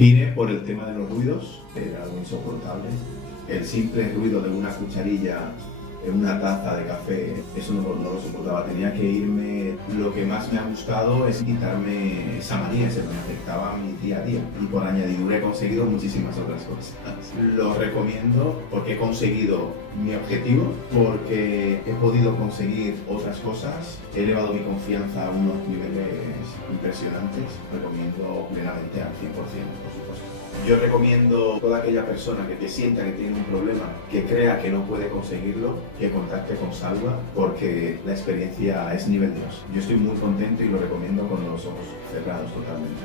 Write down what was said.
Vine por el tema de los ruidos, que era algo insoportable. El simple ruido de una cucharilla en una taza de café, eso no lo soportaba. Tenía que irme. Lo que más me ha gustado es quitarme esa manía, eso que me afectaba a mi día a día. Y por añadidura he conseguido muchísimas otras cosas. Lo recomiendo porque he conseguido mi objetivo, porque he podido conseguir otras cosas, he elevado mi confianza a unos niveles impresionantes. Recomiendo plenamente al 100%, por supuesto. Yo recomiendo a toda aquella persona que sienta que tiene un problema, que crea que no puede conseguirlo, que contacte con Salva, porque la experiencia es nivel Dios. Yo estoy muy contento y lo recomiendo con los ojos cerrados totalmente.